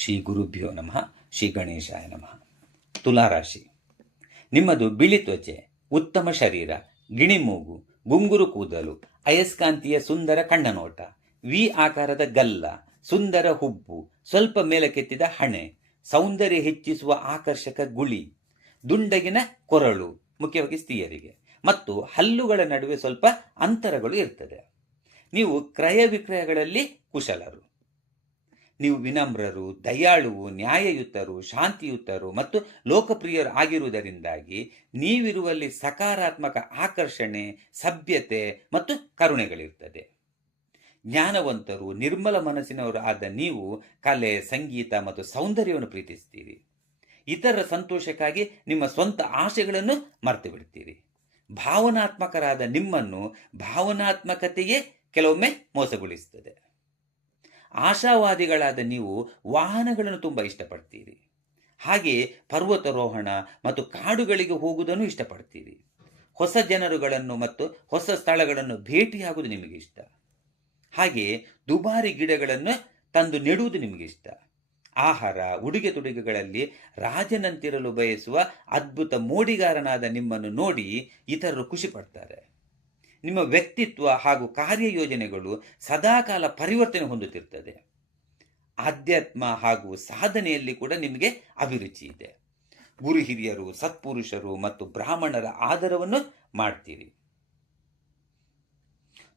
ಶ್ರೀ ಗುರುಭ್ಯೋ ನಮಃ, ಶ್ರೀ ಗಣೇಶಾಯ ನಮಃ. ತುಲಾರಾಶಿ. ನಿಮ್ಮದು ಬಿಳಿ ತ್ವಚೆ, ಉತ್ತಮ ಶರೀರ, ಗಿಣಿಮೂಗು, ಗುಂಗುರು ಕೂದಲು, ಅಯಸ್ಕಾಂತಿಯ ಸುಂದರ ಕಣ್ಣನೋಟ, ವಿ ಆಕಾರದ ಗಲ್ಲ, ಸುಂದರ ಹುಬ್ಬು, ಸ್ವಲ್ಪ ಮೇಲಕ್ಕೆತ್ತಿದ ಹಣೆ, ಸೌಂದರ್ಯ ಹೆಚ್ಚಿಸುವ ಆಕರ್ಷಕ ಗುಳಿ, ದುಂಡಗಿನ ಕೊರಳು, ಮುಖ್ಯವಾಗಿ ಸ್ತ್ರೀಯರಿಗೆ, ಮತ್ತು ಹಲ್ಲುಗಳ ನಡುವೆ ಸ್ವಲ್ಪ ಅಂತರಗಳು ಇರ್ತದೆ. ನೀವು ಕ್ರಯ ವಿಕ್ರಯಗಳಲ್ಲಿ ಕುಶಲರು. ನೀವು ವಿನಮ್ರರು, ದಯಾಳುವು, ನ್ಯಾಯಯುತರು, ಶಾಂತಿಯುತರು ಮತ್ತು ಲೋಕಪ್ರಿಯರು ಆಗಿರುವುದರಿಂದಾಗಿ ನೀವಿರುವಲ್ಲಿ ಸಕಾರಾತ್ಮಕ ಆಕರ್ಷಣೆ, ಸಭ್ಯತೆ ಮತ್ತು ಕರುಣೆಗಳಿರ್ತದೆ ಜ್ಞಾನವಂತರು, ನಿರ್ಮಲ ಮನಸ್ಸಿನವರು ಆದ ನೀವು ಕಲೆ, ಸಂಗೀತ ಮತ್ತು ಸೌಂದರ್ಯವನ್ನು ಪ್ರೀತಿಸ್ತೀರಿ. ಇತರರ ಸಂತೋಷಕ್ಕಾಗಿ ನಿಮ್ಮ ಸ್ವಂತ ಆಶೆಗಳನ್ನು ಮರೆತು ಬಿಡ್ತೀರಿ ಭಾವನಾತ್ಮಕರಾದ ನಿಮ್ಮನ್ನು ಭಾವನಾತ್ಮಕತೆಯೇ ಕೆಲವೊಮ್ಮೆ ಮೋಸಗೊಳಿಸುತ್ತದೆ. ಆಶಾವಾದಿಗಳಾದ ನೀವು ವಾಹನಗಳನ್ನು ತುಂಬ ಇಷ್ಟಪಡ್ತೀರಿ. ಹಾಗೆ ಪರ್ವತಾರೋಹಣ ಮತ್ತು ಕಾಡುಗಳಿಗೆ ಹೋಗುವುದನ್ನು ಇಷ್ಟಪಡ್ತೀರಿ. ಹೊಸ ಜನರುಗಳನ್ನು ಮತ್ತು ಹೊಸ ಸ್ಥಳಗಳನ್ನು ಭೇಟಿಯಾಗುವುದು ನಿಮಗೆ ಇಷ್ಟ. ಹಾಗೆ ದುಬಾರಿ ಗಿಡಗಳನ್ನು ತಂದು ನೆಡುವುದು ನಿಮಗೆ ಇಷ್ಟ. ಆಹಾರ, ಉಡುಗೆ ತೊಡುಗೆಗಳಲ್ಲಿ ರಾಜನಂತಿರಲು ಬಯಸುವ ಅದ್ಭುತ ಮೋಡಿಗಾರನಾದ ನಿಮ್ಮನ್ನು ನೋಡಿ ಇತರರು ಖುಷಿ ಪಡ್ತಾರೆ ನಿಮ್ಮ ವ್ಯಕ್ತಿತ್ವ ಹಾಗೂ ಕಾರ್ಯಯೋಜನೆಗಳು ಸದಾಕಾಲ ಪರಿವರ್ತನೆ ಹೊಂದುತ್ತಿರ್ತದೆ. ಆಧ್ಯಾತ್ಮ ಹಾಗೂ ಸಾಧನೆಯಲ್ಲಿ ಕೂಡ ನಿಮಗೆ ಅಭಿರುಚಿ ಇದೆ. ಗುರು ಹಿರಿಯರು, ಸತ್ಪುರುಷರು ಮತ್ತು ಬ್ರಾಹ್ಮಣರ ಆದರವನ್ನು ಮಾಡ್ತೀರಿ.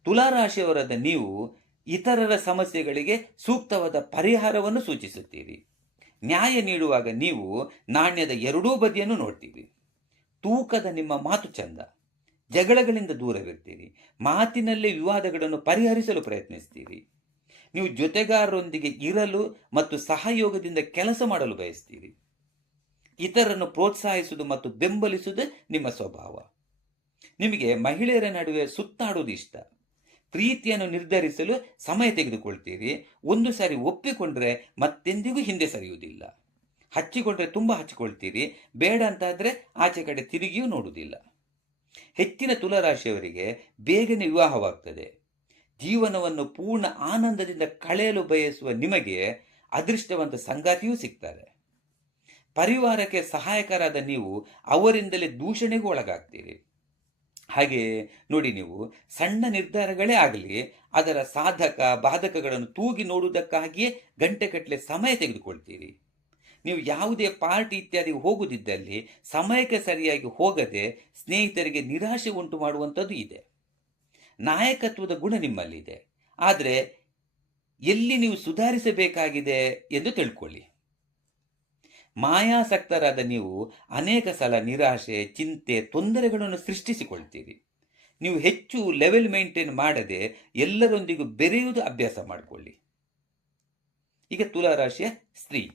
ತುಲಾರಾಶಿಯವರಾದ ನೀವು ಇತರರ ಸಮಸ್ಯೆಗಳಿಗೆ ಸೂಕ್ತವಾದ ಪರಿಹಾರವನ್ನು ಸೂಚಿಸುತ್ತೀರಿ. ನ್ಯಾಯ ನೀಡುವಾಗ ನೀವು ನಾಣ್ಯದ ಎರಡೂ ಬದಿಯನ್ನು ನೋಡ್ತೀರಿ. ತೂಕದ ನಿಮ್ಮ ಮಾತು ಚಂದ. ಜಗಳಗಳಿಂದ ದೂರವಿರ್ತೀರಿ. ಮಾತಿನಲ್ಲೇ ವಿವಾದಗಳನ್ನು ಪರಿಹರಿಸಲು ಪ್ರಯತ್ನಿಸ್ತೀರಿ. ನೀವು ಜೊತೆಗಾರರೊಂದಿಗೆ ಇರಲು ಮತ್ತು ಸಹಯೋಗದಿಂದ ಕೆಲಸ ಮಾಡಲು ಬಯಸ್ತೀರಿ. ಇತರನ್ನು ಪ್ರೋತ್ಸಾಹಿಸುವುದು ಮತ್ತು ಬೆಂಬಲಿಸುವುದು ನಿಮ್ಮ ಸ್ವಭಾವ. ನಿಮಗೆ ಮಹಿಳೆಯರ ನಡುವೆ ಸುತ್ತಾಡುವುದು ಇಷ್ಟ. ಪ್ರೀತಿಯನ್ನು ನಿರ್ಧರಿಸಲು ಸಮಯ ತೆಗೆದುಕೊಳ್ತೀರಿ. ಒಂದು ಸಾರಿ ಒಪ್ಪಿಕೊಂಡ್ರೆ ಮತ್ತೆಂದಿಗೂ ಹಿಂದೆ ಸರಿಯುವುದಿಲ್ಲ. ಹಚ್ಚಿಕೊಂಡ್ರೆ ತುಂಬ ಹಚ್ಚಿಕೊಳ್ತೀರಿ. ಬೇಡ ಅಂತಾದರೆ ಆಚೆ ಕಡೆ ತಿರುಗಿಯೂ ನೋಡುವುದಿಲ್ಲ. ಹೆಚ್ಚಿನ ತುಲರಾಶಿಯವರಿಗೆ ಬೇಗನೆ ವಿವಾಹವಾಗ್ತದೆ. ಜೀವನವನ್ನು ಪೂರ್ಣ ಆನಂದದಿಂದ ಕಳೆಯಲು ಬಯಸುವ ನಿಮಗೆ ಅದೃಷ್ಟವಂತ ಸಂಗಾತಿಯೂ ಸಿಗ್ತಾರೆ ಪರಿವಾರಕ್ಕೆ ಸಹಾಯಕರಾದ ನೀವು ಅವರಿಂದಲೇ ದೂಷಣೆಗೂ ಒಳಗಾಗ್ತೀರಿ. ಹಾಗೆ ನೋಡಿ ನೀವು, ಸಣ್ಣ ನಿರ್ಧಾರಗಳೇ ಆಗಲಿ, ಅದರ ಸಾಧಕ, ಬಾಧಕಗಳನ್ನು ತೂಗಿ ನೋಡುವುದಕ್ಕಾಗಿಯೇ ಗಂಟೆಗಟ್ಟಲೆ ಸಮಯ ತೆಗೆದುಕೊಳ್ತೀರಿ. ನೀವು ಯಾವುದೇ ಪಾರ್ಟಿ ಇತ್ಯಾದಿ ಹೋಗುದಿದ್ದಲ್ಲಿ ಸಮಯಕ್ಕೆ ಸರಿಯಾಗಿ ಹೋಗದೆ ಸ್ನೇಹಿತರಿಗೆ ನಿರಾಶೆ ಉಂಟು ಮಾಡುವಂಥದ್ದು ಇದೆ. ನಾಯಕತ್ವದ ಗುಣ ನಿಮ್ಮಲ್ಲಿದೆ. ಆದರೆ ಎಲ್ಲಿ ನೀವು ಸುಧಾರಿಸಬೇಕಾಗಿದೆ ಎಂದು ತಿಳ್ಕೊಳ್ಳಿ. ಮಾಯಾಸಕ್ತರಾದ ನೀವು ಅನೇಕ ಸಲ ನಿರಾಶೆ, ಚಿಂತೆ, ತೊಂದರೆಗಳನ್ನು ಸೃಷ್ಟಿಸಿಕೊಳ್ತೀರಿ. ನೀವು ಹೆಚ್ಚು ಲೆವೆಲ್ ಮೇಂಟೈನ್ ಮಾಡದೆ ಎಲ್ಲರೊಂದಿಗೂ ಬೆರೆಯುವುದು ಅಭ್ಯಾಸ ಮಾಡಿಕೊಳ್ಳಿ. ಈಗ ತುಲಾರಾಶಿಯ ಸ್ತ್ರೀ.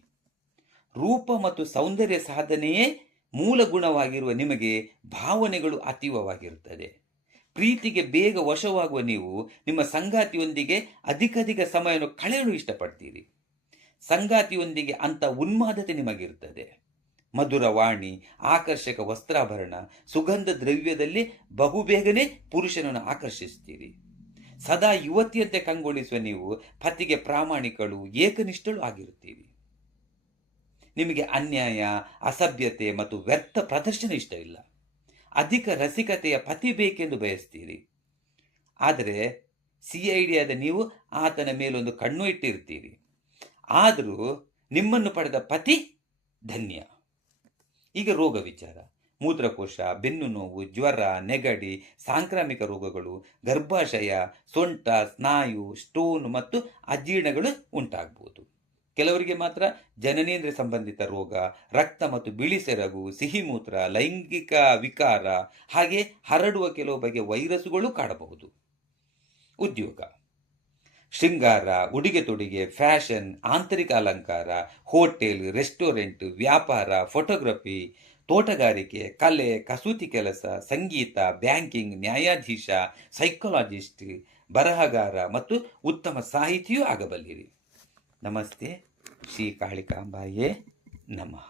ರೂಪ ಮತ್ತು ಸೌಂದರ್ಯ ಸಾಧನೆಯೇ ಮೂಲ ಗುಣವಾಗಿರುವ ನಿಮಗೆ ಭಾವನೆಗಳು ಅತೀವವಾಗಿರುತ್ತದೆ. ಪ್ರೀತಿಗೆ ಬೇಗ ವಶವಾಗುವ ನೀವು ನಿಮ್ಮ ಸಂಗಾತಿಯೊಂದಿಗೆ ಅಧಿಕಧಿಕ ಸಮಯವನ್ನು ಕಳೆಯಲು ಇಷ್ಟಪಡ್ತೀರಿ. ಸಂಗಾತಿಯೊಂದಿಗೆ ಅಂಥ ಉನ್ಮಾದತೆ ನಿಮಗಿರುತ್ತದೆ. ಮಧುರ ವಾಣಿ, ಆಕರ್ಷಕ ವಸ್ತ್ರಾಭರಣ, ಸುಗಂಧ ದ್ರವ್ಯದಲ್ಲಿ ಬಹುಬೇಗನೆ ಪುರುಷನನ್ನು ಆಕರ್ಷಿಸ್ತೀರಿ. ಸದಾ ಯುವತಿಯಂತೆ ಕಂಗೊಳಿಸುವ ನೀವು ಪತಿಗೆ ಪ್ರಾಮಾಣಿಕಳು, ಏಕನಿಷ್ಠಳು ಆಗಿರುತ್ತೀರಿ. ನಿಮಗೆ ಅನ್ಯಾಯ, ಅಸಭ್ಯತೆ ಮತ್ತು ವ್ಯರ್ಥ ಪ್ರದರ್ಶನ ಇಷ್ಟ ಇಲ್ಲ. ಅಧಿಕ ರಸಿಕತೆಯ ಪತಿ ಬೇಕೆಂದು ಬಯಸ್ತೀರಿ. ಆದರೆ ಸಿ ಐ ಡಿಯಾದ ನೀವು ಆತನ ಮೇಲೊಂದು ಕಣ್ಣು ಇಟ್ಟಿರ್ತೀರಿ. ಆದರೂ ನಿಮ್ಮನ್ನು ಪಡೆದ ಪತಿ ಧನ್ಯ. ಈಗ ರೋಗ ವಿಚಾರ. ಮೂತ್ರಕೋಶ, ಬೆನ್ನು ನೋವು, ಜ್ವರ, ನೆಗಡಿ, ಸಾಂಕ್ರಾಮಿಕ ರೋಗಗಳು, ಗರ್ಭಾಶಯ, ಸೊಂಟ, ಸ್ನಾಯು, ಸ್ಟೋನ್ ಮತ್ತು ಅಜೀರ್ಣಗಳು ಉಂಟಾಗಬಹುದು ಕೆಲವರಿಗೆ ಮಾತ್ರ ಜನನೇಂದ್ರ ಸಂಬಂಧಿತ ರೋಗ, ರಕ್ತ ಮತ್ತು ಬಿಳಿ ಸೆರಗು ಸಿಹಿಮೂತ್ರ ಲೈಂಗಿಕ ವಿಕಾರ, ಹಾಗೆ ಹರಡುವ ಕೆಲವು ಬಗೆಯ ವೈರಸ್ಗಳು ಕಾಡಬಹುದು ಉದ್ಯೋಗ. ಶೃಂಗಾರ, ಉಡುಗೆ ತೊಡುಗೆ, ಫ್ಯಾಷನ್, ಆಂತರಿಕ ಅಲಂಕಾರ, ಹೋಟೆಲ್, ರೆಸ್ಟೋರೆಂಟ್, ವ್ಯಾಪಾರ, ಫೋಟೋಗ್ರಫಿ, ತೋಟಗಾರಿಕೆ, ಕಲೆ, ಕಸೂತಿ ಕೆಲಸ, ಸಂಗೀತ, ಬ್ಯಾಂಕಿಂಗ್, ನ್ಯಾಯಾಧೀಶ, ಸೈಕಾಲಜಿಸ್ಟ್, ಬರಹಗಾರ ಮತ್ತು ಉತ್ತಮ ಸಾಹಿತಿಯೂ ಆಗಬಲ್ಲಿರಿ. ನಮಸ್ತೆ. ಶ್ರೀ ಕಾಳಿಕಾಂಬಾಯೇ ನಮಃ